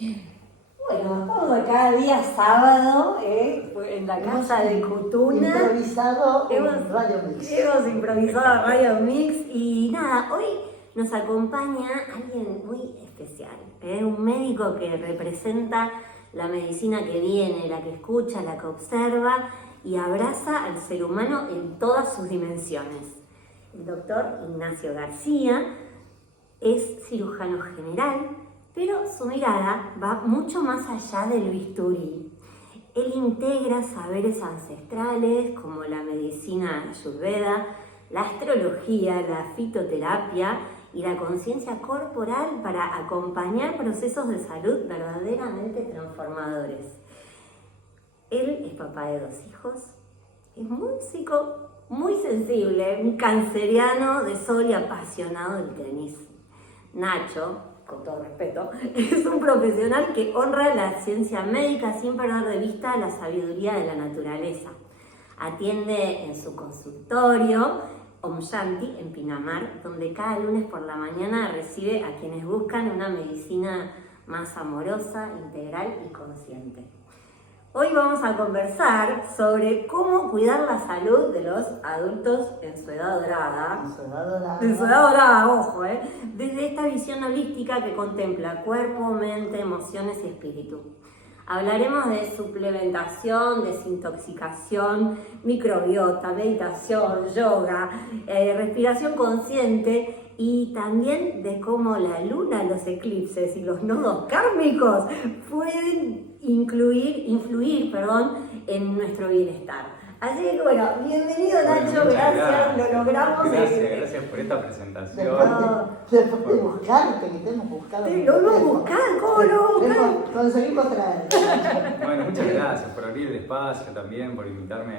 Bueno, estamos acá día sábado, en la casa de Cutuna. Improvisado Hemos Radio Mix. Hemos improvisado Radio Mix y nada, hoy nos acompaña alguien muy especial, un médico que representa la medicina que viene, la que escucha, la que observa y abraza al ser humano en todas sus dimensiones. El doctor Ignacio García es cirujano general, pero su mirada va mucho más allá del bisturí. Él integra saberes ancestrales como la medicina ayurveda, la astrología, la fitoterapia y la conciencia corporal para acompañar procesos de salud verdaderamente transformadores. Él es papá de 2 hijos, es músico, muy sensible, un canceriano de sol y apasionado del tenis. Nacho, con todo respeto, es un profesional que honra la ciencia médica sin perder de vista la sabiduría de la naturaleza. Atiende en su consultorio Om Shanti en Pinamar, donde cada lunes por la mañana recibe a quienes buscan una medicina más amorosa, integral y consciente. Hoy vamos a conversar sobre cómo cuidar la salud de los adultos en su edad dorada. En su edad dorada, ojo, desde esta visión holística que contempla cuerpo, mente, emociones y espíritu. Hablaremos de suplementación, desintoxicación, microbiota, meditación, yoga, respiración consciente y también de cómo la luna, los eclipses y los nodos kármicos pueden influir en nuestro bienestar. Así que bueno, bienvenido Nacho, gracias, lo logramos. Gracias por esta presentación. Después de buscarte, que te hemos buscado. Lo hemos buscado, ¿cómo lo buscamos? Conseguimos traer. Bueno, muchas gracias por abrir el espacio también, por invitarme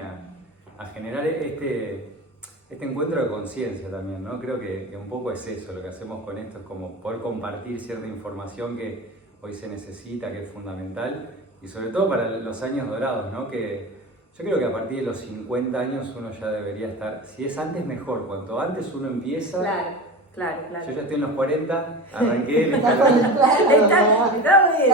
a generar este encuentro de conciencia también, ¿no? Creo que un poco es eso, lo que hacemos con esto es como poder compartir cierta información que hoy se necesita, que es fundamental, y sobre todo para los años dorados, ¿no? Que yo creo que a partir de los 50 años uno ya debería estar, si es antes mejor, cuanto antes uno empieza. Claro. Yo ya estoy en los 40, arranqué el Está bien.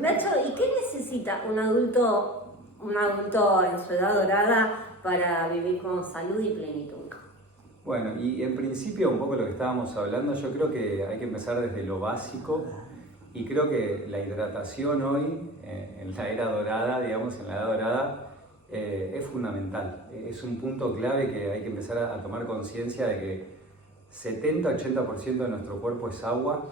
Nacho, ¿y qué necesita un adulto en su edad dorada para vivir con salud y plenitud? Bueno, y en principio un poco lo que estábamos hablando, yo creo que hay que empezar desde lo básico y creo que la hidratación hoy, en la era dorada, digamos, en la edad dorada, es fundamental. Es un punto clave que hay que empezar a tomar conciencia de que 70-80% de nuestro cuerpo es agua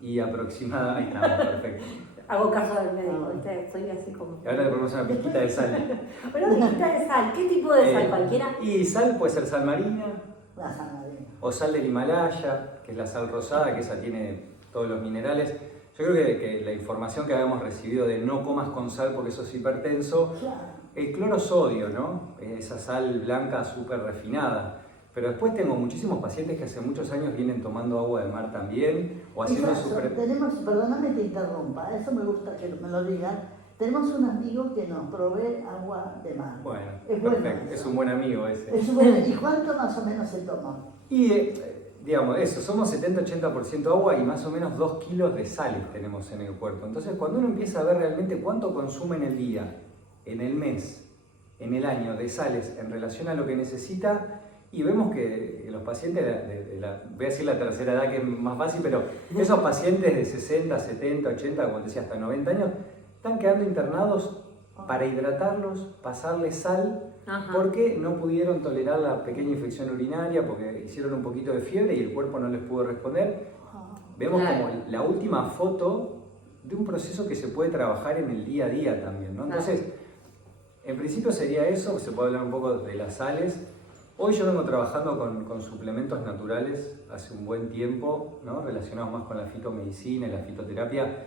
y aproximadamente... Ahí estamos, perfecto. Hago caso del médico, ¿viste? Soy así como... Y ahora le ponemos una pizquita de sal. Una pizquita de sal, ¿qué tipo de sal? ¿Cualquiera? Y sal puede ser sal marina, La sal marina. o sal del Himalaya, que es la sal rosada, que esa tiene todos los minerales. Yo creo que la información que habíamos recibido de no comas con sal porque eso es hipertenso, el cloro sodio, ¿no? Esa sal blanca súper refinada. Pero después tengo muchísimos pacientes que hace muchos años vienen tomando agua de mar también, o haciendo Perdóname que te interrumpa, eso me gusta que me lo digan. Tenemos un amigo que nos provee agua de mar. Bueno, es perfecto, es un buen amigo ese. ¿Y cuánto más o menos se toma? Y digamos eso, somos 70-80% agua y más o menos 2 kilos de sales tenemos en el cuerpo. Entonces cuando uno empieza a ver realmente cuánto consume en el día, en el mes, en el año de sales en relación a lo que necesita, y vemos que los pacientes, voy a decir la tercera edad que es más fácil, pero esos pacientes de 60, 70, 80, como decía, hasta 90 años, están quedando internados para hidratarlos, pasarles sal, porque no pudieron tolerar la pequeña infección urinaria, porque hicieron un poquito de fiebre y el cuerpo no les pudo responder. Vemos como la última foto de un proceso que se puede trabajar en el día a día también, ¿no? Entonces, en principio sería eso, se puede hablar un poco de las sales. Hoy yo vengo trabajando con suplementos naturales hace un buen tiempo, ¿no? Relacionados más con la fitomedicina y la fitoterapia.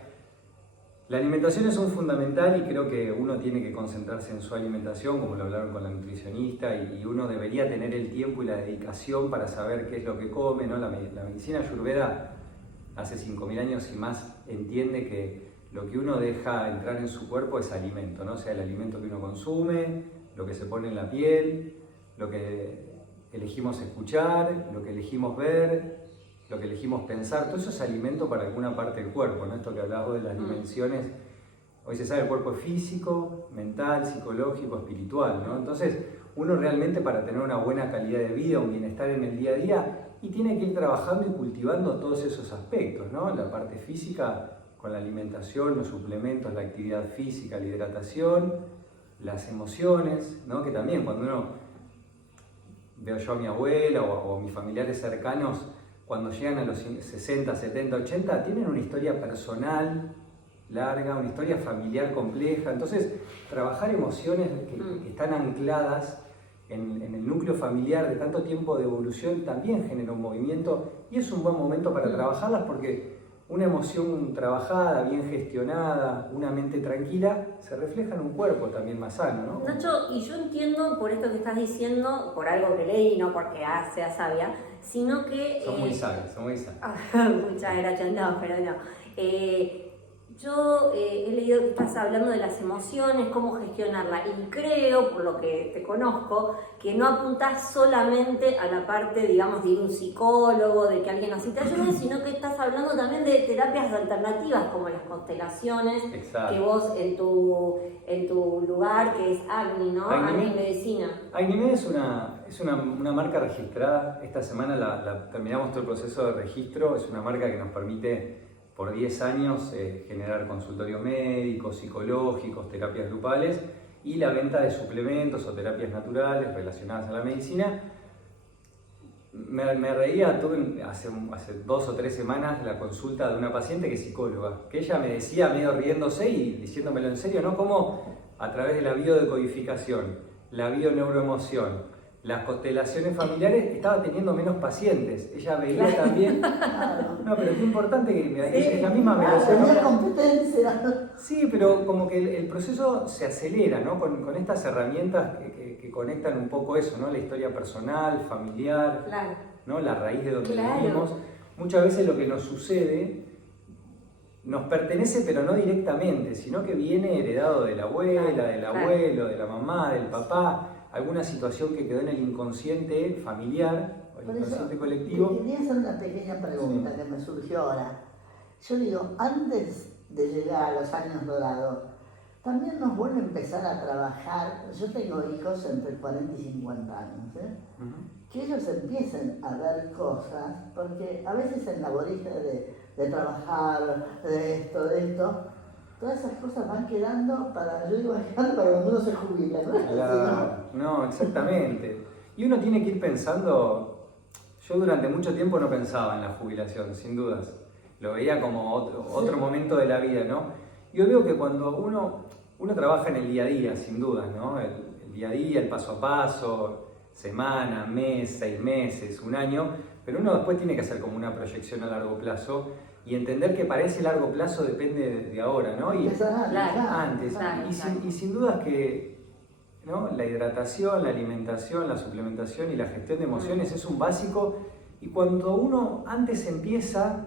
La alimentación es un fundamental y creo que uno tiene que concentrarse en su alimentación, como lo hablaron con la nutricionista, y uno debería tener el tiempo y la dedicación para saber qué es lo que come, ¿no? La medicina ayurveda hace 5.000 años y más entiende que lo que uno deja entrar en su cuerpo es alimento, ¿no? O sea, el alimento que uno consume, lo que se pone en la piel, lo que elegimos escuchar, lo que elegimos ver, lo que elegimos pensar, todo eso es alimento para alguna parte del cuerpo, ¿no? Esto que hablabas de las dimensiones, hoy se sabe el cuerpo es físico, mental, psicológico, espiritual, ¿no? Entonces, uno realmente para tener una buena calidad de vida, un bienestar en el día a día, y tiene que ir trabajando y cultivando todos esos aspectos, ¿no? La parte física con la alimentación, los suplementos, la actividad física, la hidratación, las emociones, ¿no? Que también cuando uno, veo yo a mi abuela o a mis familiares cercanos, cuando llegan a los 60, 70, 80, tienen una historia personal larga, una historia familiar compleja. Entonces, trabajar emociones que están ancladas en el núcleo familiar de tanto tiempo de evolución también genera un movimiento y es un buen momento para trabajarlas porque una emoción trabajada, bien gestionada, una mente tranquila, se refleja en un cuerpo también más sano, ¿no? Nacho, y yo entiendo por esto que estás diciendo, por algo que leí, no porque sea sabia, sino que... Son muy sabios, son muy sabios. Muchas gracias, no, pero no. Yo he leído que estás hablando de las emociones, cómo gestionarlas, y creo, por lo que te conozco, que no apuntás solamente a la parte, digamos, de ir a un psicólogo, de que alguien así te ayude, sino que estás hablando también de terapias alternativas, como las constelaciones. Exacto. Que vos en tu lugar, que es Agni, ¿no? Agni Medicina. Agnimed es una marca registrada. Esta semana terminamos todo el proceso de registro. Es una marca que nos permite por 10 años generar consultorios médicos, psicológicos, terapias grupales y la venta de suplementos o terapias naturales relacionadas a la medicina. Me reía, tuve hace 2 o 3 semanas la consulta de una paciente que es psicóloga, que ella me decía medio riéndose y diciéndomelo en serio, ¿no? Cómo a través de la biodecodificación, la bioneuroemoción, las constelaciones familiares, estaba teniendo menos pacientes. Ella veía también... No, pero es importante que ella misma me lo decía. Tenía competencia. Sí, pero como que el proceso se acelera, ¿no? Con estas herramientas que conectan un poco eso, ¿no? La historia personal, familiar, claro, ¿no? La raíz de donde venimos. Muchas veces lo que nos sucede nos pertenece, pero no directamente, sino que viene heredado de la abuela, del abuelo, de la mamá, del papá, alguna situación que quedó en el inconsciente familiar o el inconsciente colectivo. Quería hacer una pequeña pregunta que me surgió ahora. Yo digo, antes de llegar a los años dorados, también nos vuelve a empezar a trabajar. Yo tengo hijos entre 40 y 50 años, que ellos empiecen a ver cosas, porque a veces en la bolita de trabajar, de esto, todas esas cosas van quedando para, yo digo, para cuando uno se jubila, ¿no? Claro, no, exactamente. Y uno tiene que ir pensando, yo durante mucho tiempo no pensaba en la jubilación, sin dudas. Lo veía como otro momento de la vida, ¿no? Yo veo que cuando uno trabaja en el día a día, sin dudas, ¿no? El día a día, el paso a paso, semana, mes, 6 meses, un año, pero uno después tiene que hacer como una proyección a largo plazo y entender que para ese largo plazo depende de ahora, ¿no? Y antes. Y sin dudas que, ¿no? La hidratación, la alimentación, la suplementación y la gestión de emociones es un básico, y cuando uno antes empieza,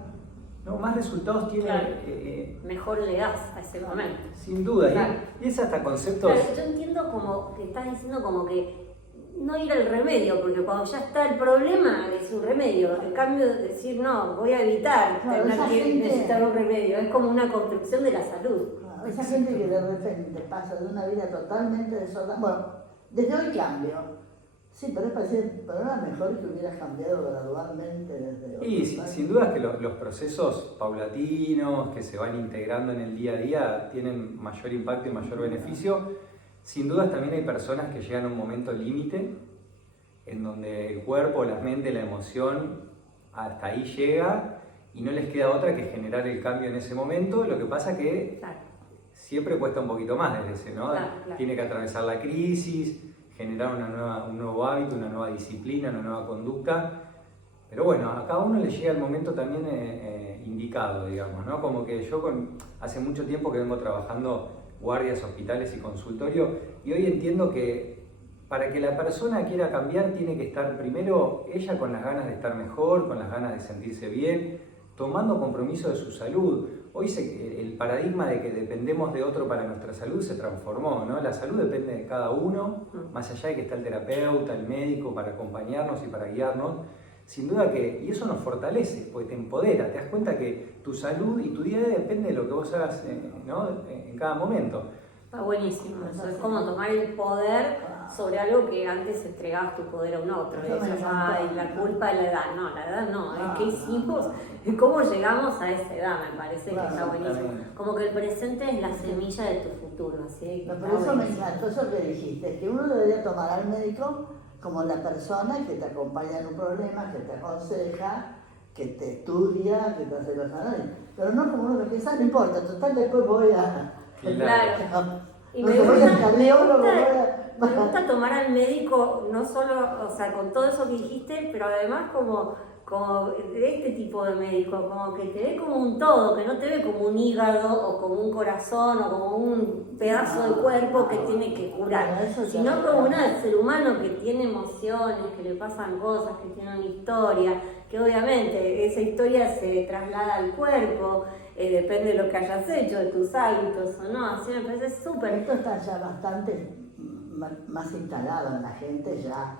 ¿no? Más resultados tiene. Mejor llegás a ese momento. Sin duda. Claro. Y es hasta conceptos. Claro, yo entiendo como que estás diciendo como que no ir al remedio, porque cuando ya está el problema es un remedio. En cambio de decir, no, voy a evitar tener que necesitar un remedio. Es como una construcción de la salud. Esa gente que de repente pasa de una vida totalmente desordenada. Bueno, desde hoy cambio. Sí, pero era mejor que hubieras cambiado gradualmente desde hoy. Y sin duda que los procesos paulatinos que se van integrando en el día a día tienen mayor impacto y mayor beneficio. Sin dudas también hay personas que llegan a un momento límite en donde el cuerpo, la mente, la emoción hasta ahí llega y no les queda otra que generar el cambio en ese momento. Lo que pasa que siempre cuesta un poquito más desde ese, ¿no? Tiene que atravesar la crisis, generar un nuevo hábito, una nueva disciplina, una nueva conducta. Pero bueno, a cada uno le llega el momento también indicado, digamos, ¿no? Como que yo hace mucho tiempo que vengo trabajando guardias, hospitales y consultorio, y hoy entiendo que para que la persona quiera cambiar tiene que estar primero ella con las ganas de estar mejor, con las ganas de sentirse bien, tomando compromiso de su salud. Hoy el paradigma de que dependemos de otro para nuestra salud se transformó, ¿no? La salud depende de cada uno, más allá de que está el terapeuta, el médico para acompañarnos y para guiarnos. sin duda que, y eso nos fortalece, porque te empodera, te das cuenta que tu salud y tu día a día depende de lo que vos hagas, ¿no? En cada momento. Está buenísimo eso, es como tomar el poder sobre algo que antes entregabas tu poder a un otro. Y decías, ay, la culpa de la edad. No, la edad no, es qué hicimos y cómo llegamos a esa edad, me parece que está buenísimo. Como que el presente es la semilla de tu futuro, así. Por eso me encantó eso que dijiste, que uno debería tomar al médico como la persona que te acompaña en un problema, que te aconseja, que te estudia, que te hace los análisis. Pero no como uno que piensa, no importa, total después voy a... Claro. Y No me te voy a gusta, cardiólogo, me gusta tomar al médico no solo, o sea, con todo eso que dijiste, pero además como de este tipo de médico, como que te ve como un todo, que no te ve como un hígado o como un corazón o como un pedazo de cuerpo que tiene que curar, sino como un ser humano que tiene emociones, que le pasan cosas, que tiene una historia, que obviamente esa historia se traslada al cuerpo. Depende de lo que hayas hecho, de tus hábitos o no, así me parece súper. Esto está ya bastante más instalado en la gente ya.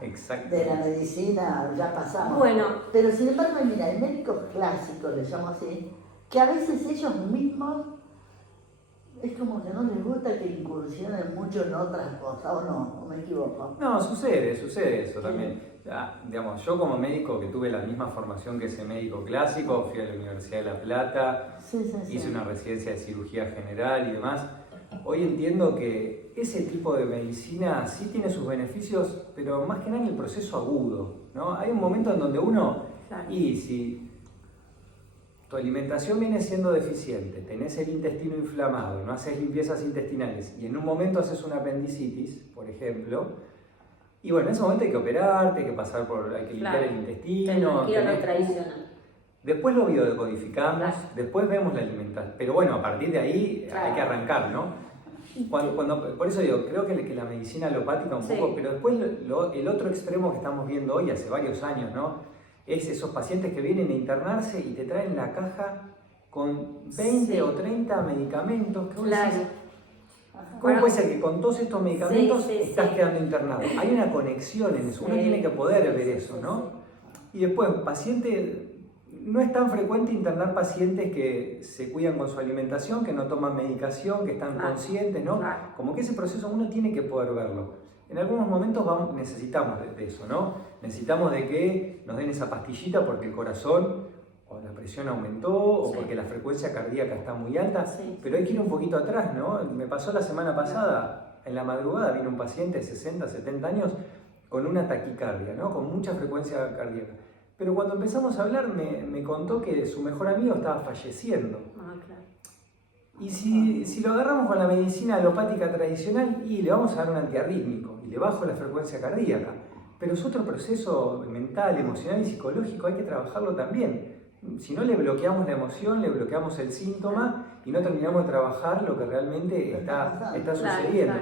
De la medicina ya pasamos. Bueno. Pero sin embargo, mira, hay médicos clásicos, les llamo así, que a veces ellos mismos es como que no les gusta que incursionen mucho en otras cosas, ¿o no? ¿O me equivoco? No, sucede eso también. Digamos, yo como médico que tuve la misma formación que ese médico clásico, fui a la Universidad de La Plata, hice una residencia de cirugía general y demás. Hoy entiendo que ese tipo de medicina sí tiene sus beneficios, pero más que nada en el proceso agudo, ¿no? Hay un momento en donde uno, y si tu alimentación viene siendo deficiente, tenés el intestino inflamado, no haces limpiezas intestinales y en un momento haces una apendicitis, por ejemplo, y bueno, en ese momento hay que operarte, hay que pasar por, hay que limpiar el intestino. Tradicional. Después lo biodecodificamos, después vemos la alimentación, pero bueno, a partir de ahí hay que arrancar, ¿no? Por eso digo, creo que la medicina alopática un poco, pero después el otro extremo que estamos viendo hoy hace varios años, ¿no? Es esos pacientes que vienen a internarse y te traen la caja con 20 o 30 medicamentos. Que ¿Cómo puede ser que con todos estos medicamentos estás quedando internado? Hay una conexión en eso, uno tiene que poder ver eso, ¿no? Y después, no es tan frecuente internar pacientes que se cuidan con su alimentación, que no toman medicación, que están conscientes, ¿no? Como que ese proceso uno tiene que poder verlo. En algunos momentos necesitamos de eso, ¿no? Necesitamos de que nos den esa pastillita porque el corazón o la presión aumentó o porque la frecuencia cardíaca está muy alta, pero hay que ir un poquito atrás, ¿no? Me pasó la semana pasada, en la madrugada vino un paciente de 60, 70 años con una taquicardia, ¿no? Con mucha frecuencia cardíaca. Pero cuando empezamos a hablar me contó que su mejor amigo estaba falleciendo. Y si lo agarramos con la medicina alopática tradicional, y le vamos a dar un antiarrítmico y le bajo la frecuencia cardíaca. Pero es otro proceso mental, emocional y psicológico, hay que trabajarlo también. Si no, le bloqueamos la emoción, le bloqueamos el síntoma y no terminamos de trabajar lo que realmente está sucediendo.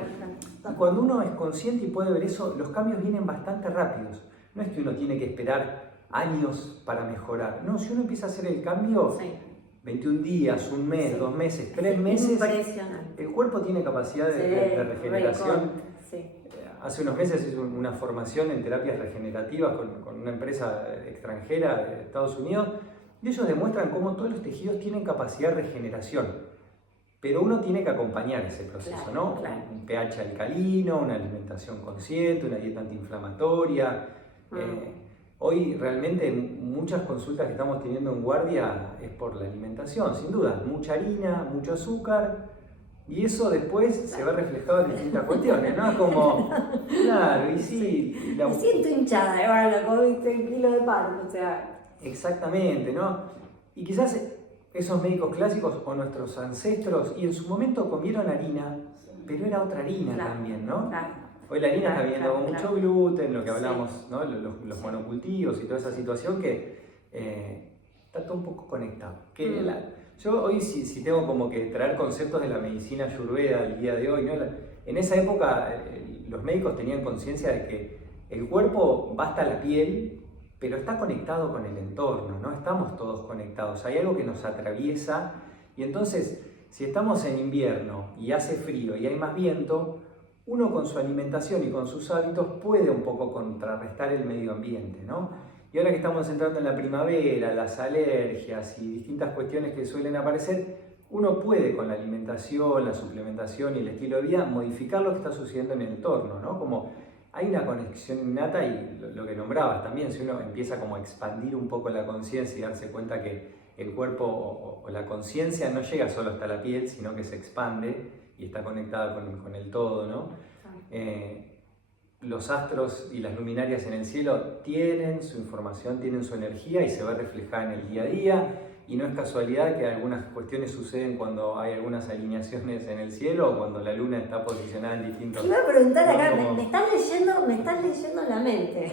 Y cuando uno es consciente y puede ver eso, los cambios vienen bastante rápidos. No es que uno tiene que esperar años para mejorar. No, si uno empieza a hacer el cambio, 21 días, un mes, 2 meses, 3 meses, el cuerpo tiene capacidad de regeneración. Hace unos meses hice una formación en terapias regenerativas con una empresa extranjera de Estados Unidos y ellos demuestran cómo todos los tejidos tienen capacidad de regeneración, pero uno tiene que acompañar ese proceso, ¿no? Un pH alcalino, una alimentación consciente, una dieta antiinflamatoria. Hoy realmente muchas consultas que estamos teniendo en guardia es por la alimentación, sin duda, mucha harina, mucho azúcar, y eso después se ve reflejado en distintas cuestiones, ¿no? Como, claro, y sí. Me siento hinchada, ahora comiste un kilo de pan, o sea. Exactamente, ¿no? Y quizás esos médicos clásicos o nuestros ancestros, y en su momento comieron harina, pero era otra harina también, ¿no? Hoy la harina está viendo con mucho gluten, lo que hablamos, ¿no? Los monocultivos y toda esa situación que está todo un poco conectado. Yo hoy si tengo como que traer conceptos de la medicina ayurveda del día de hoy, ¿no? En esa época los médicos tenían conciencia de que el cuerpo va hasta la piel, pero está conectado con el entorno, ¿no? Estamos todos conectados, hay algo que nos atraviesa y entonces si estamos en invierno y hace frío y hay más viento, uno con su alimentación y con sus hábitos puede un poco contrarrestar el medio ambiente, ¿no? Y ahora que estamos entrando en la primavera, las alergias y distintas cuestiones que suelen aparecer, uno puede con la alimentación, la suplementación y el estilo de vida modificar lo que está sucediendo en el entorno, ¿no? Como hay una conexión innata y lo que nombrabas también, si uno empieza como a expandir un poco la conciencia y darse cuenta que el cuerpo o la conciencia no llega solo hasta la piel, sino que se expande y está conectada con el todo, ¿no? Los astros y las luminarias en el cielo tienen su información, tienen su energía y se ve reflejada en el día a día. Y no es casualidad que algunas cuestiones suceden cuando hay algunas alineaciones en el cielo o cuando la luna está posicionada en distintos... Te iba a preguntar acá, como... me estás leyendo la mente.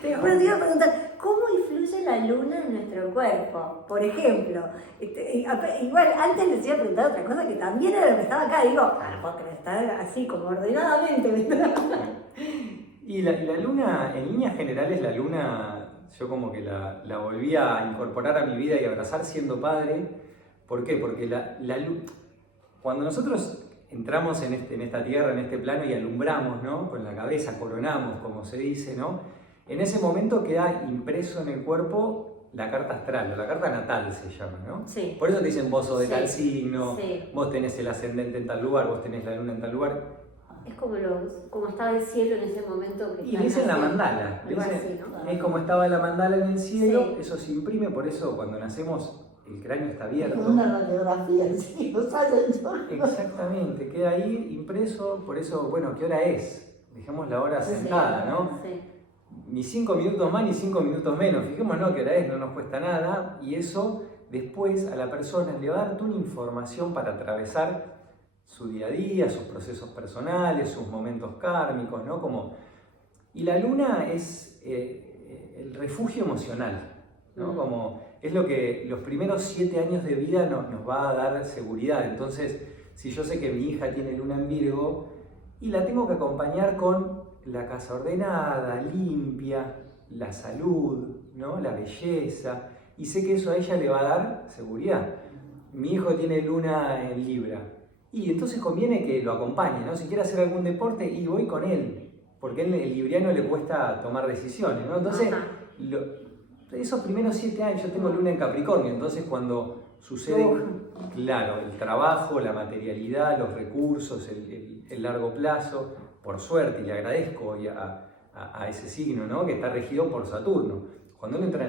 Te iba a preguntar, ¿cómo influye la luna en nuestro cuerpo? Por ejemplo, igual antes les iba a preguntar otra cosa que también era lo que estaba acá. Digo, no puedo creer, está así como ordenadamente. Y la luna, en líneas generales, la luna... Yo como que la volví a incorporar a mi vida y abrazar siendo padre. ¿Por qué? Porque cuando nosotros entramos en esta tierra, en este plano y alumbramos, ¿no? Con la cabeza, coronamos, como se dice, ¿no? En ese momento queda impreso en el cuerpo la carta astral, o la carta natal se llama, ¿no? Sí. Por eso te dicen vos sos de tal sí. signo, vos tenés el ascendente en tal lugar, vos tenés la luna en tal lugar. Es como estaba el cielo en ese momento. Que y le dicen la mandala. Así, ¿no? Es como estaba la mandala en el cielo, sí. Eso se imprime, por eso cuando nacemos el cráneo está abierto. Una radiografía, sí, lo salen Exactamente, queda ahí impreso, por eso, bueno, ¿qué hora es? Dejemos la hora sentada, ¿no? Sí. Ni 5 minutos más ni 5 minutos menos, fijémonos qué hora es, no nos cuesta nada, y eso después a la persona le va a dar toda una información para atravesar su día a día, sus procesos personales, sus momentos kármicos, ¿no? Y la luna es el refugio emocional, ¿no? Como es lo que los primeros 7 años de vida nos va a dar seguridad. Entonces, si yo sé que mi hija tiene luna en Virgo y la tengo que acompañar con la casa ordenada, limpia, la salud, ¿no? La belleza, y sé que eso a ella le va a dar seguridad. Mi hijo tiene luna en Libra. Y entonces conviene que lo acompañe, ¿no? Si quiere hacer algún deporte, y voy con él, porque el libriano le cuesta tomar decisiones, ¿no? Entonces, esos primeros 7 años, yo tengo luna en Capricornio, entonces cuando sucede, claro, el trabajo, la materialidad, los recursos, el largo plazo, por suerte, y le agradezco hoy a ese signo, ¿no? Que está regido por Saturno. Cuando uno entra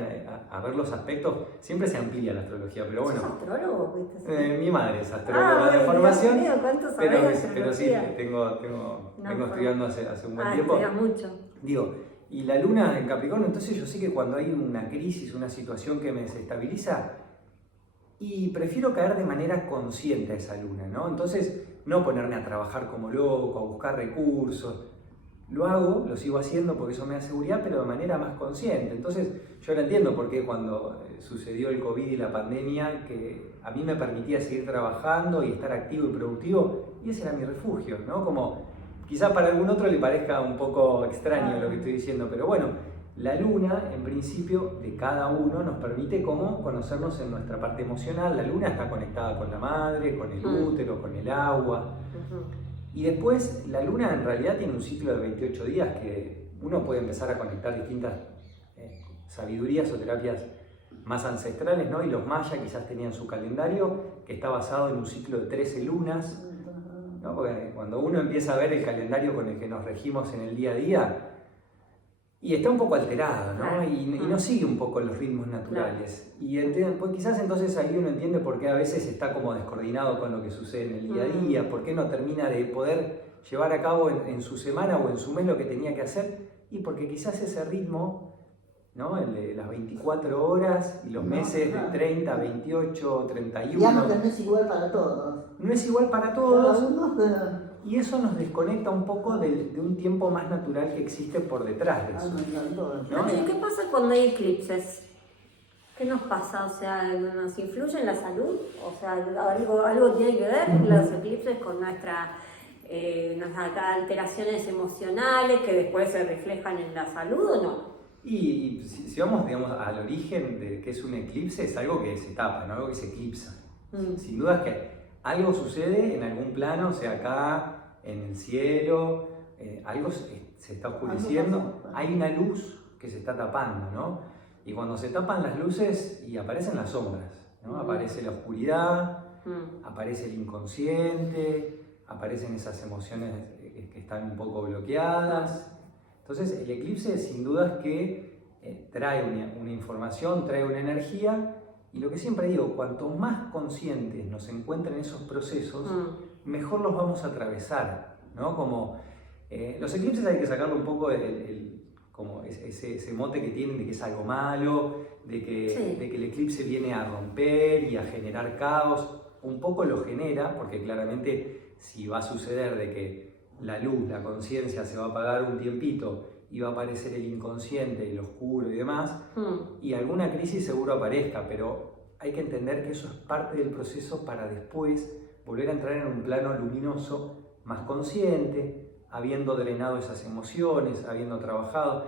a ver los aspectos, siempre se amplía la astrología, pero bueno. ¿Sos astrólogo? Mi madre es astróloga de formación, Dios mío, ¿cuánto sabés de pero sí, astrología? vengo estudiando hace un buen tiempo. Estudias mucho. Digo, y la luna en Capricornio, entonces yo sé que cuando hay una crisis, una situación que me desestabiliza, y prefiero caer de manera consciente a esa luna, ¿no? Entonces, no ponerme a trabajar como loco, a buscar recursos. Lo sigo haciendo porque eso me da seguridad, pero de manera más consciente. Entonces, yo ahora entiendo por qué cuando sucedió el COVID y la pandemia, que a mí me permitía seguir trabajando y estar activo y productivo, y ese era mi refugio, ¿no? Como quizás para algún otro le parezca un poco extraño lo que estoy diciendo, pero bueno, la luna, en principio, de cada uno nos permite como conocernos en nuestra parte emocional. La luna está conectada con la madre, con el útero, con el agua. Y después la luna en realidad tiene un ciclo de 28 días que uno puede empezar a conectar distintas sabidurías o terapias más ancestrales, ¿no? Y los mayas quizás tenían su calendario que está basado en un ciclo de 13 lunas, ¿no? Porque cuando uno empieza a ver el calendario con el que nos regimos en el día a día, y está un poco alterado, ¿no? Y no sigue un poco los ritmos naturales. Y pues quizás entonces ahí uno entiende por qué a veces está como descoordinado con lo que sucede en el día a día, por qué no termina de poder llevar a cabo en su semana o en su mes lo que tenía que hacer, y porque quizás ese ritmo, ¿no? El de las 24 horas y los meses de 30, 28, 31... Digamos que no es igual para todos. No es igual para todos. Y eso nos desconecta un poco de un tiempo más natural que existe por detrás de eso. ¿No? ¿Y qué pasa cuando hay eclipses? ¿Qué nos pasa? O sea, ¿nos influye en la salud? O sea, ¿algo tiene que ver los eclipses con nuestras alteraciones emocionales que después se reflejan en la salud o no? Y si vamos, digamos, al origen de qué es un eclipse, es algo que se tapa, ¿no? Algo que se eclipsa. Sin duda es que algo sucede en algún plano, o sea, acá, en el cielo, algo se está oscureciendo, hay una luz que se está tapando, ¿no? Y cuando se tapan las luces y aparecen las sombras, ¿no? Aparece la oscuridad, aparece el inconsciente, aparecen esas emociones que están un poco bloqueadas. Entonces el eclipse sin duda es que trae una información, trae una energía, y lo que siempre digo, cuanto más conscientes nos encuentren esos procesos, mejor los vamos a atravesar, ¿no? Como los eclipses hay que sacarle un poco como ese mote que tienen de que es algo malo, de que el eclipse viene a romper y a generar caos. Un poco lo genera, porque claramente si va a suceder de que la luz, la conciencia se va a apagar un tiempito y va a aparecer el inconsciente, el oscuro y demás, y alguna crisis seguro aparezca, pero hay que entender que eso es parte del proceso para después volver a entrar en un plano luminoso, más consciente, habiendo drenado esas emociones, habiendo trabajado.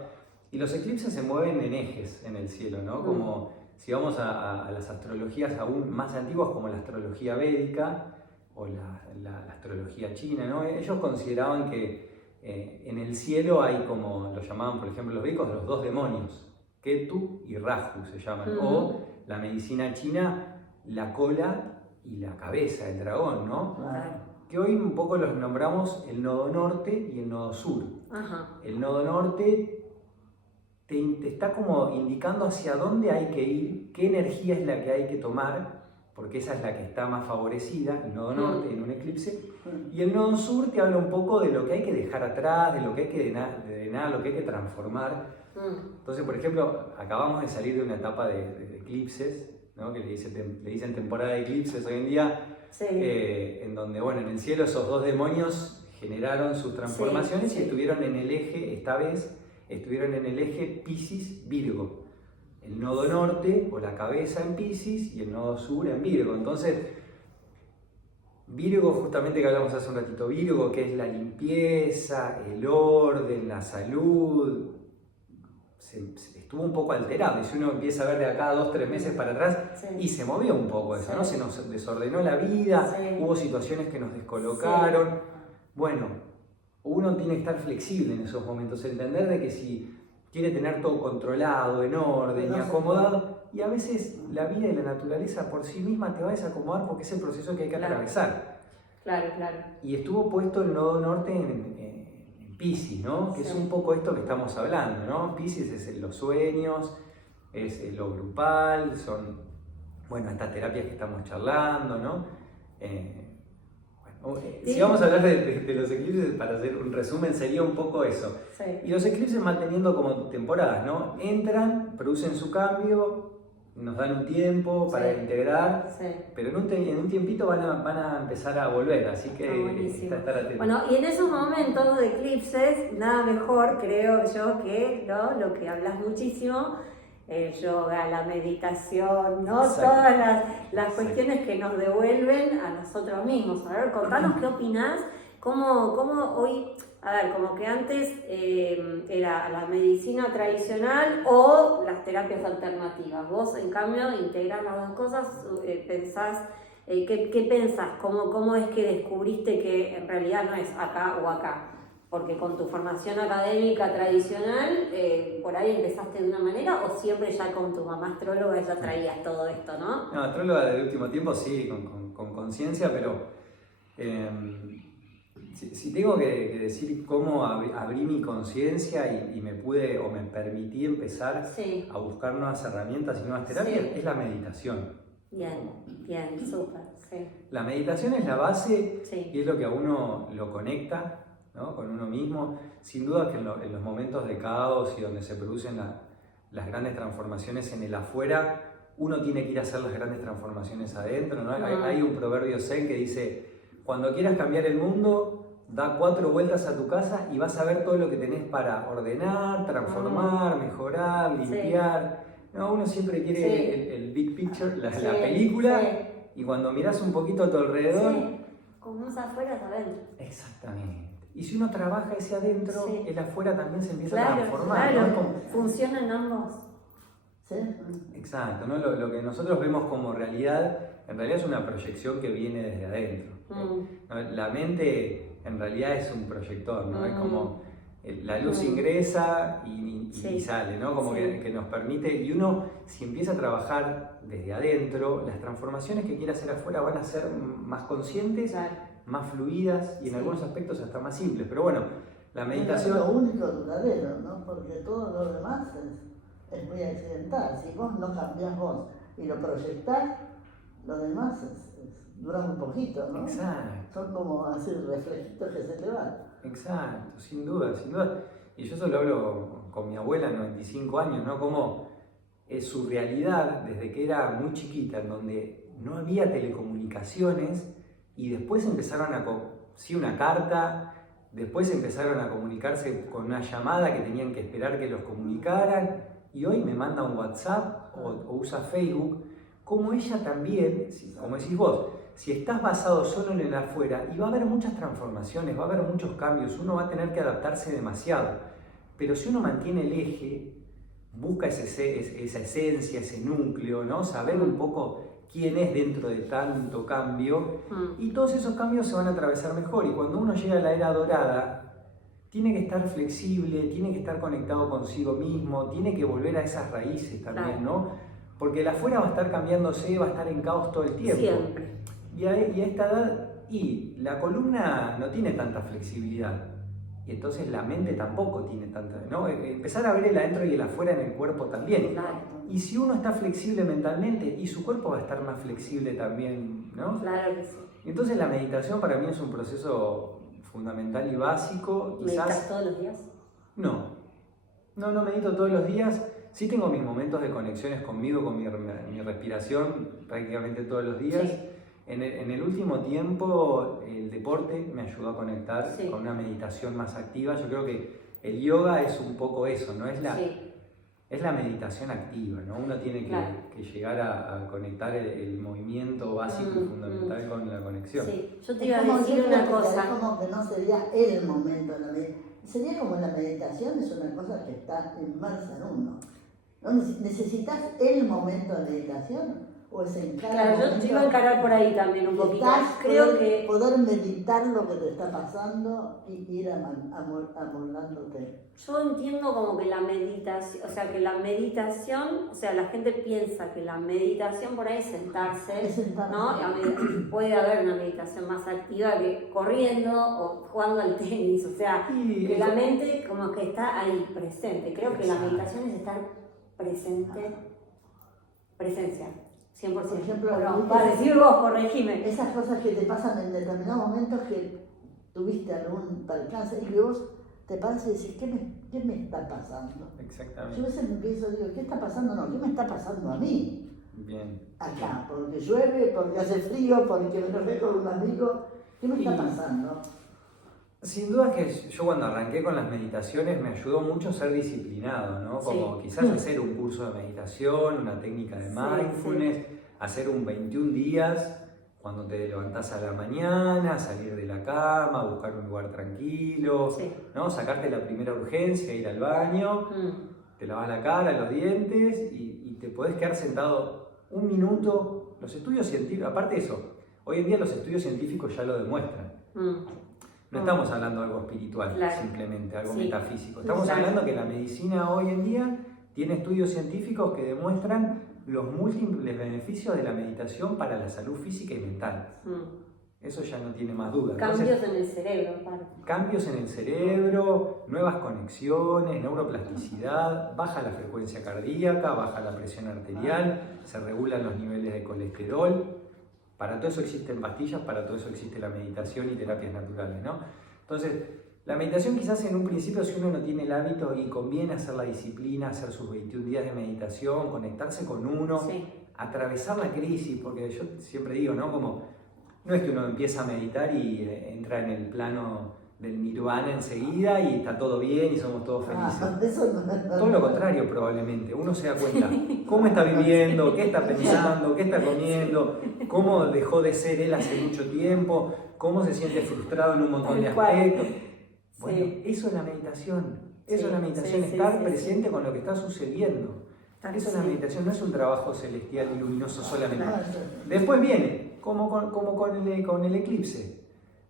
Y los eclipses se mueven en ejes en el cielo, ¿no? Como si vamos a las astrologías aún más antiguas, como la astrología védica o la astrología china, ¿no? Ellos consideraban que en el cielo hay, como lo llamaban por ejemplo los védicos, los dos demonios, Ketu y Rahu se llaman, o la medicina china, la cola y la cabeza, el dragón, ¿no? Que hoy un poco los nombramos el nodo norte y el nodo sur. El nodo norte te está como indicando hacia dónde hay que ir, qué energía es la que hay que tomar, porque esa es la que está más favorecida, el nodo norte en un eclipse, y el nodo sur te habla un poco de lo que hay que dejar atrás, de lo que hay que drenar, lo que hay que transformar. Entonces, por ejemplo, acabamos de salir de una etapa de eclipses, ¿no? Que le dicen temporada de eclipses hoy en día, en donde, bueno, en el cielo esos dos demonios generaron sus transformaciones y estuvieron en el eje, esta vez, estuvieron en el eje Piscis-Virgo. El nodo norte o la cabeza en Piscis y el nodo sur en Virgo. Entonces, Virgo, justamente que hablamos hace un ratito, Virgo, que es la limpieza, el orden, la salud, estuvo un poco alterado. Y si uno empieza a ver de acá 2-3 meses para atrás, y se movió un poco eso, ¿no? Se nos desordenó la vida, hubo situaciones que nos descolocaron. Bueno, uno tiene que estar flexible en esos momentos, entender de que si quiere tener todo controlado, en orden y acomodado, y a veces la vida y la naturaleza por sí misma te va a desacomodar porque es el proceso que hay que atravesar. Claro. Y estuvo puesto el nodo norte en Piscis, ¿no? Que es un poco esto que estamos hablando, ¿no? Piscis es los sueños, es lo grupal, son, bueno, estas terapias que estamos charlando, ¿no? Si vamos a hablar de los eclipses, para hacer un resumen, sería un poco eso. Y los eclipses manteniendo como temporadas, ¿no? Entran, producen su cambio, nos dan un tiempo para integrar, pero en un tiempito van a empezar a volver, así que estar atentos. Bueno, y en esos momentos de eclipses, nada mejor, creo yo, que lo que hablas muchísimo, el yoga, la meditación, ¿no? Todas las cuestiones que nos devuelven a nosotros mismos. A ver, contanos qué opinás, cómo hoy, a ver, como que antes era la medicina tradicional o las terapias alternativas. Vos, en cambio, integrás las dos cosas, pensás, ¿qué pensás? ¿Cómo es que descubriste que en realidad no es acá o acá? Porque con tu formación académica tradicional, por ahí empezaste de una manera, o siempre ya con tu mamá astróloga ya traías todo esto, ¿no? No, astróloga del último tiempo sí, con conciencia, pero si tengo que decir cómo abrí mi conciencia y me pude o me permití empezar a buscar nuevas herramientas y nuevas terapias, es la meditación. Bien, súper, La meditación es la base y es lo que a uno lo conecta, ¿no? Con uno mismo. Sin duda que en los momentos de caos y donde se producen las grandes transformaciones en el afuera, uno tiene que ir a hacer las grandes transformaciones adentro, ¿no? Hay un proverbio zen que dice: cuando quieras cambiar el mundo, da 4 vueltas a tu casa y vas a ver todo lo que tenés para ordenar, transformar, mejorar, limpiar. No, uno siempre quiere el big picture, la película, y cuando mirás un poquito a tu alrededor... como es afuera, es adentro. Exactamente. Y si uno trabaja ese adentro, el afuera también se empieza a transformar. Claro, ¿no? Funcionan ambos. Exacto, ¿no? Lo que nosotros vemos como realidad, en realidad es una proyección que viene desde adentro. La mente en realidad es un proyector, ¿no? Es como la luz ingresa y Sí. sale, ¿no? Como Sí. que nos permite, y uno si empieza a trabajar desde adentro, las transformaciones que quiere hacer afuera van a ser más conscientes, Claro. más fluidas y en Sí. algunos aspectos hasta más simples. Pero bueno, la Es meditación... lo único duradero, ¿no? Porque todo lo demás es muy accidental. Si vos no cambiás vos y lo proyectás, lo demás dura un poquito, ¿no? Exacto. Son como así reflejitos que se te van. Exacto, sin duda, sin duda. Y yo eso lo hablo con mi abuela, 95 años, ¿no? Como es su realidad desde que era muy chiquita, en donde no había telecomunicaciones y después empezaron sí, una carta, después empezaron a comunicarse con una llamada que tenían que esperar que los comunicaran y hoy me manda un WhatsApp o usa Facebook, como ella también, como decís vos, si estás basado solo en el afuera, y va a haber muchas transformaciones, va a haber muchos cambios, uno va a tener que adaptarse demasiado. Pero si uno mantiene el eje, busca esa esencia, ese núcleo, ¿no? Saber un poco quién es dentro de tanto cambio, y todos esos cambios se van a atravesar mejor. Y cuando uno llega a la era dorada, tiene que estar flexible, tiene que estar conectado consigo mismo, tiene que volver a esas raíces también, Claro. ¿no? Porque el afuera va a estar cambiándose, va a estar en caos todo el tiempo. Siempre. Y a esta edad, y la columna no tiene tanta flexibilidad. Y entonces la mente tampoco tiene tanta, ¿no? Empezar a ver el adentro y el afuera en el cuerpo también. Claro. Y si uno está flexible mentalmente, y su cuerpo va a estar más flexible también, ¿no? Claro que sí. Entonces la meditación para mí es un proceso fundamental y básico. ¿Meditas todos los días? No medito todos los días. Sí tengo mis momentos de conexiones conmigo, con mi respiración prácticamente todos los días. Sí. En el último tiempo el deporte me ayudó a conectar Sí. con una meditación más activa. Yo creo que el yoga es un poco eso, ¿no? Es la meditación activa, ¿no? Uno tiene que llegar a conectar el movimiento básico y fundamental con la conexión. Sí, yo te Es iba a como, decir yo creo una que cosa. Es como que no sería el momento de la meditación. Sería como la meditación es una cosa que está inmersa en uno. ¿No necesitas el momento de meditación? ¿O es en cada Claro, momento yo iba a encarar por ahí también un poquito. Creo que poder meditar lo que te está pasando y ir amoldándote. yo entiendo como que la meditación, o sea, la gente piensa que la meditación por ahí es sentarse, Es sentarse. ¿no? Puede haber una meditación más activa que corriendo o jugando al tenis, o sea, Y que eso- la mente como que está ahí presente. Creo que la Exacto. meditación es estar presente, presencia, 100%. Por ejemplo, Perdón, para decir vos, corregime. Esas cosas que te pasan en determinados momentos que tuviste algún percance y que vos te paras y decís, ¿qué me está pasando? Yo a Exactamente. veces me pienso, digo, ¿qué está pasando? No, ¿qué me está pasando a mí? Bien. Acá, porque llueve, porque hace frío, porque me enojé con un amigo. ¿Qué me está Y- pasando? Sin duda que yo cuando arranqué con las meditaciones me ayudó mucho ser disciplinado, ¿no? Como Sí. quizás hacer un curso de meditación, una técnica de Sí, mindfulness, hacer un 21 días cuando te levantás a la mañana, salir de la cama, buscar un lugar tranquilo, Sí. ¿no? Sacarte la primera urgencia, ir al baño, te lavas la cara, los dientes y te podés quedar sentado un minuto. Los estudios científicos, aparte de eso, hoy en día los estudios científicos ya lo demuestran. No estamos hablando de algo espiritual, Claro. simplemente algo Sí. metafísico. Estamos Exacto. hablando que la medicina hoy en día tiene estudios científicos que demuestran los múltiples beneficios de la meditación para la salud física y mental. Eso ya no tiene más duda. Cambios Entonces, en el cerebro, aparte. cambios en el cerebro, nuevas conexiones, neuroplasticidad, baja la frecuencia cardíaca, baja la presión arterial, se regulan los niveles de colesterol. Para todo eso existen pastillas, para todo eso existe la meditación y terapias naturales, ¿no? Entonces, la meditación quizás en un principio, si uno no tiene el hábito y conviene hacer la disciplina, hacer sus 21 días de meditación, conectarse con uno, Sí. atravesar la crisis, porque yo siempre digo, ¿no? Como, no es que uno empieza a meditar y entra en el plano del nirvana enseguida y está todo bien y somos todos felices. Eso no. Todo lo contrario probablemente, uno se da cuenta cómo está viviendo, qué está pensando, qué está comiendo, cómo dejó de ser él hace mucho tiempo, cómo se siente frustrado en un montón de Tal cual. aspectos. Bueno, Sí. eso es la meditación, eso Sí, es la meditación, sí, sí, estar sí, presente con lo que está sucediendo. Eso es la Sí. meditación, no es un trabajo celestial y luminoso solamente. No, Después viene, como con el eclipse.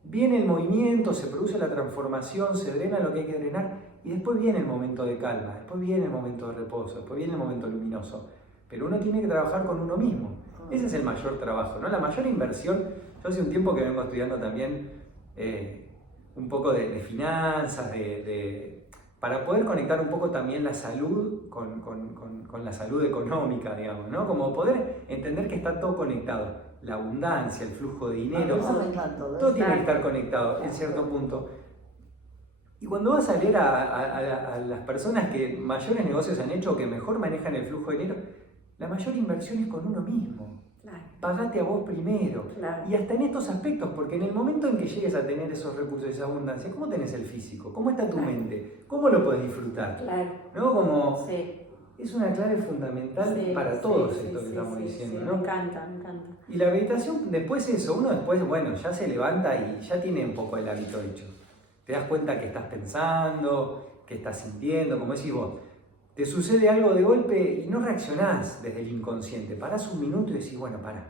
viene el movimiento, se produce la transformación, se drena lo que hay que drenar y después viene el momento de calma, después viene el momento de reposo, después viene el momento luminoso. Pero uno tiene que trabajar con uno mismo. Ese es el mayor trabajo, ¿no? La mayor inversión. Yo hace un tiempo que vengo estudiando también un poco de finanzas, para poder conectar un poco también la salud con la salud económica, digamos, ¿no? Como poder entender que está todo conectado. La abundancia, el flujo de dinero, todo tiene que estar conectado en cierto punto. Y cuando vas a leer a las personas que mayores negocios han hecho o que mejor manejan el flujo de dinero, la mayor inversión es con uno mismo. Claro. Pagate a vos primero. Claro. Y hasta en estos aspectos, porque en el momento en que llegues a tener esos recursos, esa abundancia, ¿cómo tenés el físico? ¿Cómo está tu mente? ¿Cómo lo podés disfrutar? Claro. ¿No? Como Sí. es una clave fundamental para todos esto que estamos diciendo, ¿no? Me encanta, me encanta. Y la meditación, después eso, uno después, bueno, ya se levanta y ya tiene un poco el hábito hecho. Te das cuenta que estás pensando, que estás sintiendo, como decís vos. Te sucede algo de golpe y no reaccionás desde el inconsciente. Parás un minuto y decís, bueno, pará.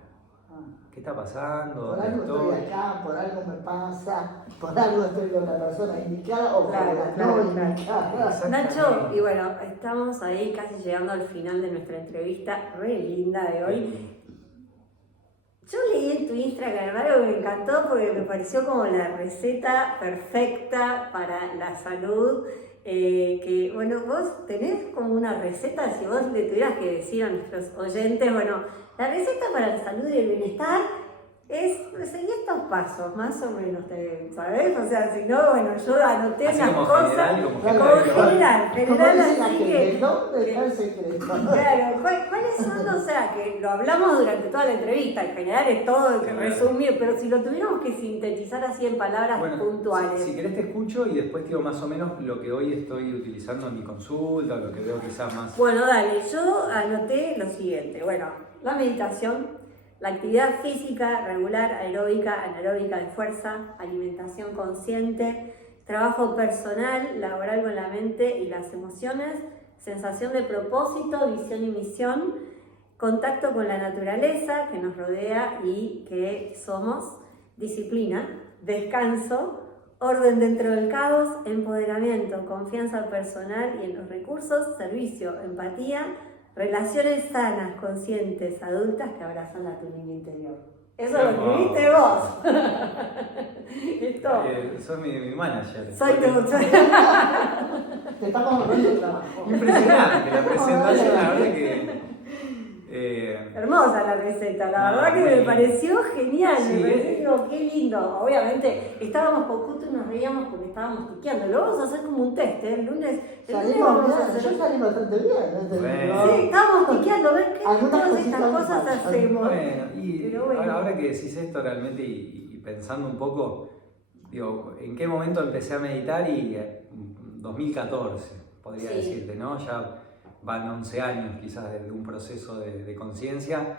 ¿Qué está pasando? Por algo estoy acá, por algo me pasa, por algo estoy con la persona indicada o con la no indicada. Nacho, y bueno, estamos ahí casi llegando al final de nuestra entrevista re linda de hoy. Yo leí en tu Instagram algo que me encantó porque me pareció como la receta perfecta para la salud. Que bueno, vos tenés como una receta, si vos le tuvieras que decir a nuestros oyentes, bueno, la receta para la salud y el bienestar es seguir estos pasos, más o menos, ¿sabés? O sea, si no, bueno, yo anoté así unas como cosas general, general, así que ¿dónde está el secreto? Claro, ¿cuáles son? O sea, que lo hablamos durante toda la entrevista, en general es todo resumido, pero si lo tuviéramos que sintetizar así en palabras puntuales. Si querés te escucho y después te digo más o menos lo que hoy estoy utilizando en mi consulta, lo que veo quizás más. Bueno, dale, yo anoté lo siguiente. Bueno, la meditación, la actividad física regular, aeróbica, anaeróbica de fuerza, alimentación consciente, trabajo personal, laboral con la mente y las emociones, sensación de propósito, visión y misión, contacto con la naturaleza que nos rodea y que somos, disciplina, descanso, orden dentro del caos, empoderamiento, confianza personal y en los recursos, servicio, empatía, relaciones sanas, conscientes, adultas que abrazan a tu niño interior. Eso lo escribiste vos. Esto. Sos mi manager. Soy tu. Te estamos dando el trabajo. Impresionante la presentación, la verdad que. Hermosa la receta, la verdad que me pareció genial, sí. Me pareció qué lindo. Obviamente estábamos con Cuto y nos reíamos porque estábamos tiqueando. Lo vamos a hacer como un test, ¿eh? El lunes vamos a hacer. Yo salí bastante bien. Sí, estábamos tiqueando, a ver qué todas estas cosas hacemos. Bueno, y ahora que decís esto realmente y pensando un poco, digo, ¿en qué momento empecé a meditar? Y 2014, podría decirte, ¿no? Ya van 11 años quizás de un proceso de conciencia.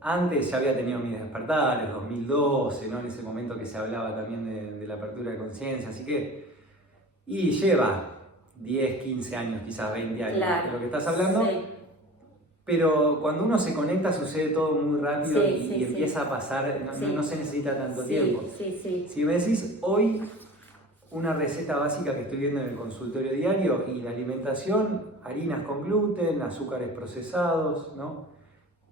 Antes ya había tenido mis despertares, 2012, ¿no? En ese momento que se hablaba también de la apertura de conciencia, así que... Y lleva 10, 15 años, quizás 20 años de lo que estás hablando. Sí. Pero cuando uno se conecta sucede todo muy rápido y empieza a pasar, no se necesita tanto tiempo. Si me decís hoy una receta básica que estoy viendo en el consultorio diario y la alimentación, harinas con gluten, azúcares procesados, ¿no?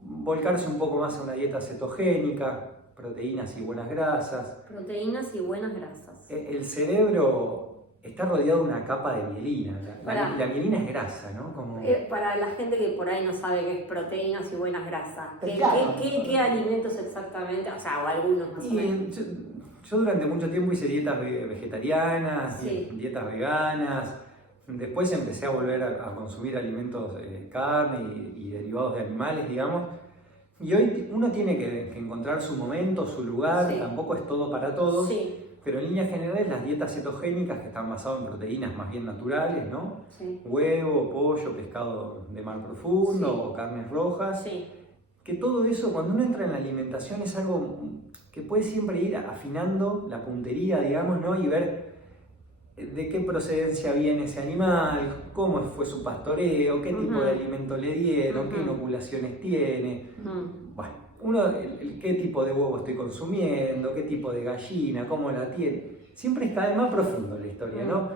Volcarse un poco más a una dieta cetogénica, proteínas y buenas grasas. Proteínas y buenas grasas. El cerebro está rodeado de una capa de mielina. La mielina es grasa, ¿no? Como... para la gente que por ahí no sabe qué es proteínas y buenas grasas, ¿qué alimentos exactamente? O sea, o algunos más o menos. Yo durante mucho tiempo hice dietas vegetarianas, dietas veganas. Después empecé a volver a consumir alimentos, carne y derivados de animales, digamos. Y hoy uno tiene que encontrar su momento, su lugar, tampoco es todo para todos. Pero en líneas generales las dietas cetogénicas que están basadas en proteínas más bien naturales, ¿no? Huevo, pollo, pescado de mar profundo o carnes rojas. Que todo eso cuando uno entra en la alimentación es algo que puede siempre ir afinando la puntería, digamos, ¿no? Y ver de qué procedencia viene ese animal, cómo fue su pastoreo, qué tipo de alimento le dieron, qué inoculaciones tiene. Bueno, qué tipo de huevo estoy consumiendo, qué tipo de gallina, cómo la tiene. Siempre es cada vez más profundo la historia, ¿no?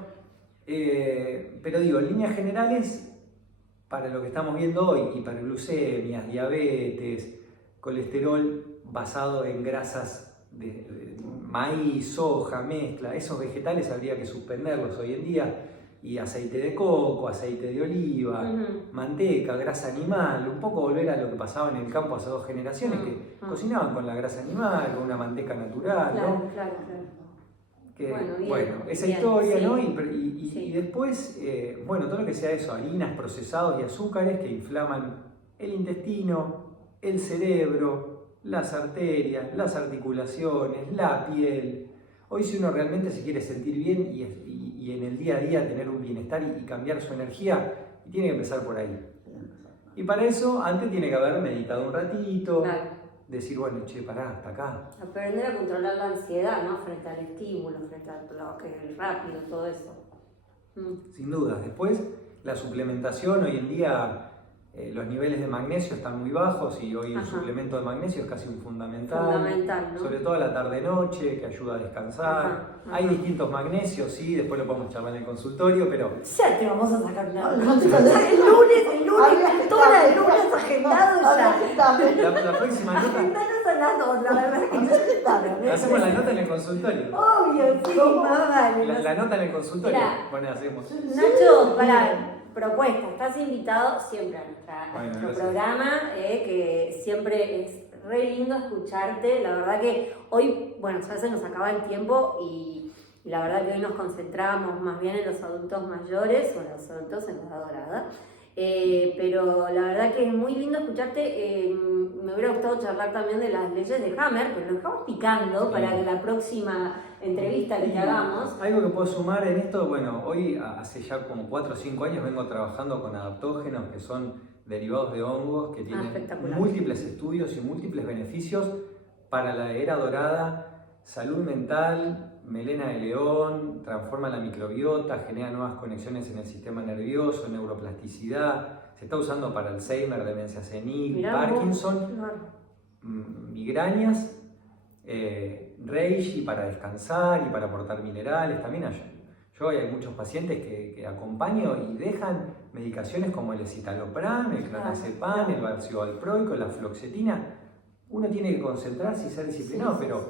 Pero digo, en líneas generales, para lo que estamos viendo hoy, hiperglucemias, diabetes, colesterol basado en grasas de maíz, soja, mezcla, esos vegetales habría que suspenderlos hoy en día. Y aceite de coco, aceite de oliva, manteca, grasa animal, un poco volver a lo que pasaba en el campo hace 2 generaciones, que cocinaban con la grasa animal, con una manteca natural, Claro, ¿no? claro. Que, Bien, esa bien, historia, sí. ¿no? Y después, todo lo que sea eso, harinas, procesados y azúcares que inflaman el intestino, el cerebro, las arterias, las articulaciones, la piel. Hoy si uno realmente se quiere sentir bien y en el día a día tener un bienestar y cambiar su energía, tiene que empezar por ahí. Y para eso antes tiene que haber meditado un ratito, Claro. decir, bueno, che, pará, hasta acá. Aprender a controlar la ansiedad, ¿no? Frente al estímulo, frente a lo que es rápido, todo eso. Sin duda. Después, la suplementación, hoy en día los niveles de magnesio están muy bajos y hoy el suplemento de magnesio es casi un fundamental, ¿no? Sobre todo a la tarde-noche, que ayuda a descansar. Hay distintos magnesios, sí, después lo podemos charlar en el consultorio, pero... Ya te vamos a sacar una... El lunes, toda el lunes agendado ya. La próxima nota... Agendanos a las 2, la verdad que Hacemos la nota en el consultorio. Obvio, sí, más vale. La nota en el consultorio. Mirá, Bueno, hacemos. Nacho, propuesta, estás invitado siempre a nuestro programa, que siempre es re lindo escucharte. La verdad que hoy, ya se nos acaba el tiempo y la verdad que hoy nos concentramos más bien en los adultos mayores o en los adultos en edad dorada. Pero la verdad que es muy lindo escucharte. Me hubiera gustado charlar también de las leyes de Hammer, pero lo dejamos picando para que la próxima entrevista que te hagamos. Algo que puedo sumar en esto, hoy hace ya como 4 o 5 años vengo trabajando con adaptógenos que son derivados de hongos que tienen múltiples estudios y múltiples beneficios para la era dorada, salud mental, melena de león, transforma la microbiota, genera nuevas conexiones en el sistema nervioso, neuroplasticidad, se está usando para Alzheimer, demencia senil, Parkinson, migrañas, Reishi para descansar y para aportar minerales. También yo hay muchos pacientes que acompaño y dejan medicaciones como el escitalopram, el clonazepam, el valproico, la fluoxetina. Uno tiene que concentrarse y ser disciplinado, pero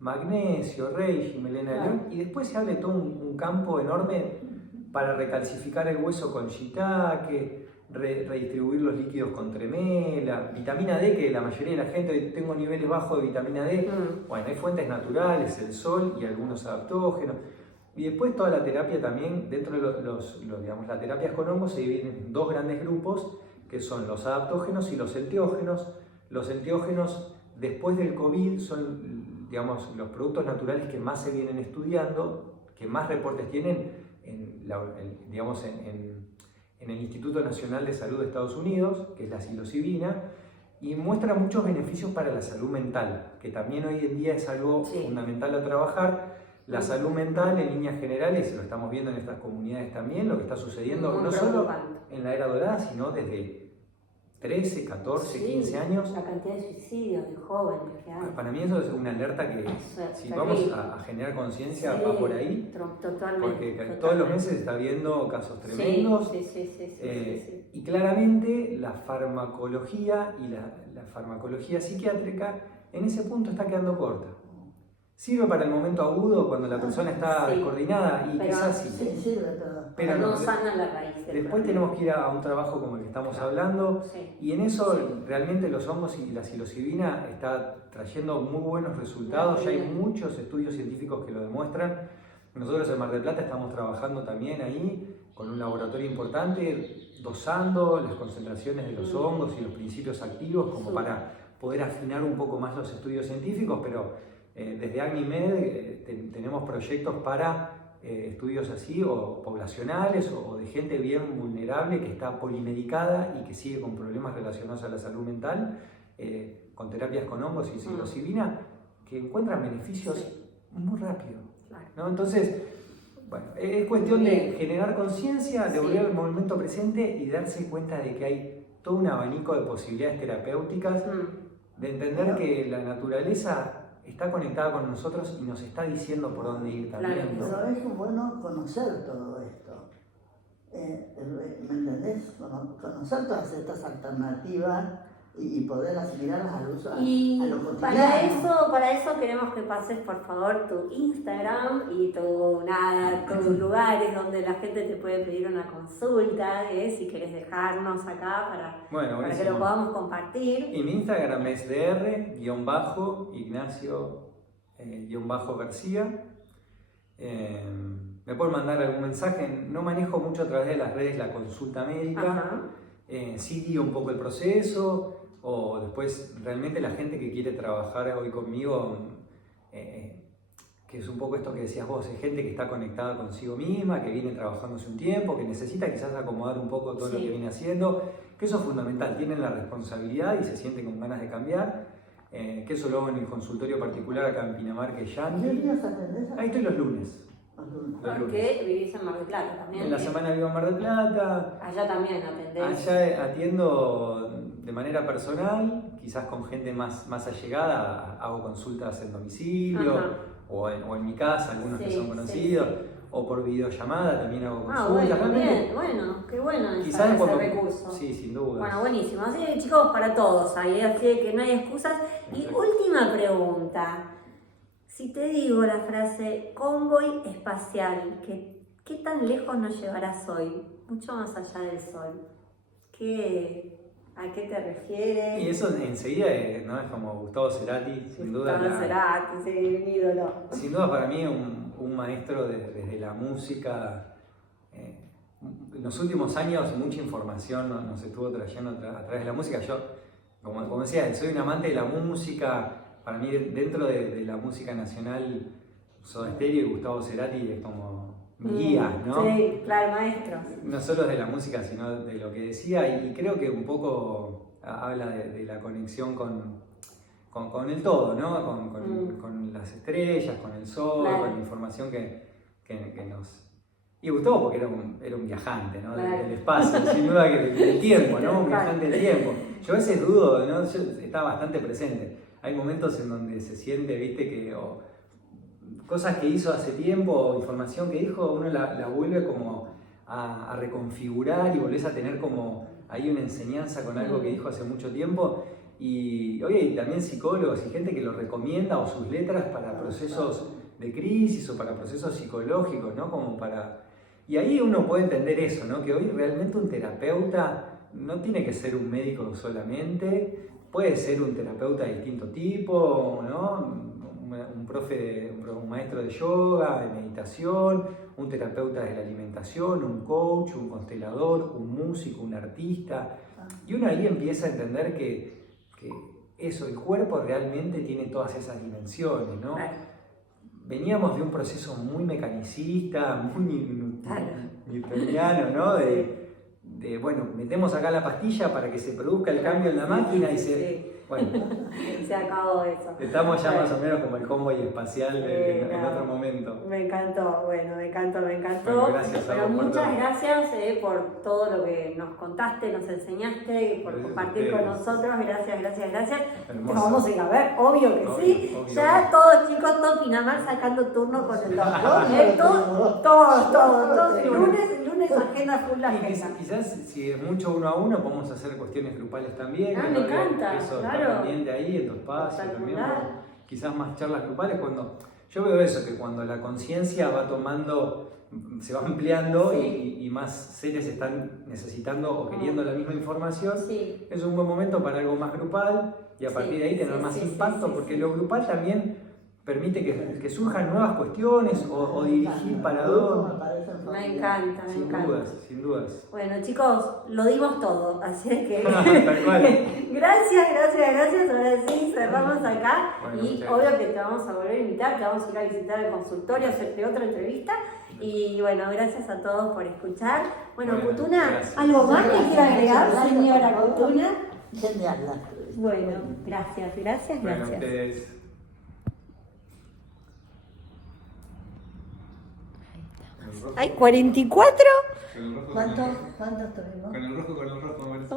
magnesio, reishi, melena de león, y después se abre todo un campo enorme para recalcificar el hueso con shiitake, redistribuir los líquidos con tremela, vitamina D, que la mayoría de la gente tengo niveles bajos de vitamina D. Hay fuentes naturales, el sol y algunos adaptógenos. Y después toda la terapia también, dentro de las terapias con hongos se dividen en 2 grandes grupos, que son los adaptógenos y los enteógenos. Los enteógenos, después del COVID, son los productos naturales que más se vienen estudiando, que más reportes tienen en el Instituto Nacional de Salud de Estados Unidos, que es la psilocibina, y muestra muchos beneficios para la salud mental, que también hoy en día es algo fundamental a trabajar. La salud mental, en líneas generales, lo estamos viendo en estas comunidades también, lo que está sucediendo no solo en la era dorada, sino desde 13, 14, 15 años. La cantidad de suicidios de jóvenes que hay. Para mí eso es una alerta que si vamos a generar conciencia va por ahí. Totalmente. Porque todos los meses está viendo casos tremendos. Y claramente la farmacología y la farmacología psiquiátrica en ese punto está quedando corta. Sirve para el momento agudo cuando la persona está descoordinada y quizás sí. Pero no sana la raíz. Después tenemos que ir a un trabajo como el que estamos hablando y en eso realmente los hongos y la psilocibina está trayendo muy buenos resultados. Ya hay muchos estudios científicos que lo demuestran. Nosotros en Mar del Plata estamos trabajando también ahí con un laboratorio importante, dosando las concentraciones de los hongos y los principios activos como para poder afinar un poco más los estudios científicos, pero desde AgniMed tenemos proyectos para estudios así, o poblacionales, o de gente bien vulnerable que está polimedicada y que sigue con problemas relacionados a la salud mental, con terapias con hongos y psilocibina, que encuentran beneficios muy rápido, ¿no? Entonces, es cuestión de generar conciencia, de volver al momento presente y darse cuenta de que hay todo un abanico de posibilidades terapéuticas de entender que la naturaleza está conectada con nosotros y nos está diciendo por dónde ir también. Claro, ¿no? Pero es bueno conocer todo esto. ¿Me entendés? Conocer todas estas alternativas y poder aspirarlas al uso Y a lo cotidiano. para eso queremos que pases por favor tu Instagram y tus lugares donde la gente te puede pedir una consulta, si querés dejarnos acá para que buenísimo. lo podamos compartir. Y mi Instagram es dr-ignacio-garcía. Me pueden mandar algún mensaje. No manejo mucho a través de las redes la consulta médica. Sí guío un poco el proceso. O después, realmente la gente que quiere trabajar hoy conmigo, que es un poco esto que decías vos, es gente que está conectada consigo misma, que viene trabajando hace un tiempo, que necesita quizás acomodar un poco todo lo que viene haciendo, que eso es fundamental, tienen la responsabilidad y se sienten con ganas de cambiar, que eso lo hago en el consultorio particular acá en Pinamar, que es ¿Qué Yandy. días atendés? Ahí estoy los lunes. Porque vivís en Mar del Plata también. En la semana vivo en Mar del Plata. Allá también atendés. Allá atiendo de manera personal, quizás con gente más allegada, hago consultas en domicilio o en mi casa, algunos que son conocidos, o por videollamada también hago consultas. Bueno, qué bueno quizás ese recurso. Sí, sin duda. Bueno, buenísimo. Así que chicos, para todos ahí, así que no hay excusas. Y última pregunta. Si te digo la frase convoy espacial, ¿qué tan lejos nos llevarás hoy? Mucho más allá del sol. ¿A qué te refieres? Y eso enseguida ¿no? Es como Gustavo Cerati, sin duda. Gustavo Cerati, sí, mi ídolo. Sin duda para mí un maestro desde la música. En los últimos años mucha información nos estuvo trayendo a través de la música. Yo, como decía, soy un amante de la música. Para mí, dentro de la música nacional, Soda Stereo y Gustavo Cerati es como mi guía, ¿no? Sí, claro, maestro. No solo de la música, sino de lo que decía, y creo que un poco habla de la conexión con el todo, ¿no? Con las estrellas, con el sol, con la información que nos... Y Gustavo porque era un viajante, ¿no? Del espacio, sin duda que del tiempo, ¿no? Un viajante del tiempo. Yo a veces dudo, ¿no? Yo estaba bastante presente. Hay momentos en donde se siente, viste, que cosas que hizo hace tiempo, información que dijo, uno la vuelve como a reconfigurar y volvés a tener como ahí una enseñanza con algo que dijo hace mucho tiempo. Y hoy hay también psicólogos y gente que lo recomienda o sus letras para procesos de crisis o para procesos psicológicos, ¿no? Y ahí uno puede entender eso, ¿no? Que hoy realmente un terapeuta no tiene que ser un médico solamente. Puede ser un terapeuta de distinto tipo, ¿no? Un maestro de yoga, de meditación, un terapeuta de la alimentación, un coach, un constelador, un músico, un artista. Y uno ahí empieza a entender que eso, el cuerpo realmente tiene todas esas dimensiones, ¿no? Veníamos de un proceso muy mecanicista, muy newtoniano, ¿no? Bueno, metemos acá la pastilla para que se produzca el cambio en la máquina y bueno, se acabó eso. Estamos ya más o menos como el convoy espacial en otro momento. Me encantó, me encantó. Bueno, gracias a vos por muchas todo. gracias por todo lo que nos contaste, nos enseñaste, por compartir con nosotros. Gracias. Hermoso. Te vamos a ir a ver, obvio que sí. Obvio. Ya todos chicos, todo Pinamar sacando turno con el doctor. Todos. El lunes agenda full la agenda. Quizás si es mucho uno a uno podemos hacer cuestiones grupales también. Me encanta, eso claro. está pendiente ahí en tu espacio también. Quizás más charlas grupales cuando... Yo veo eso, que cuando la conciencia va tomando, se va ampliando y más seres están necesitando o queriendo la misma información, es un buen momento para algo más grupal y a partir de ahí tener más impacto, porque lo grupal también permite que surjan nuevas cuestiones o dirigir para dónde. Me encanta. Sin dudas. Bueno chicos, lo dimos todo, así es que Tal cual. gracias, ahora sí cerramos acá. Bueno, Y muchas obvio que te vamos a volver a invitar, te vamos a ir a visitar el consultorio, hacerte otra entrevista. Y bueno, gracias a todos por escuchar. Bueno, Cutuna, gracias. ¿algo más que quiera agregar, señora Cutuna? Genial. Bueno, gracias. Bueno, ustedes... Hay 44. ¿Cuántos tuvimos? Con el rojo,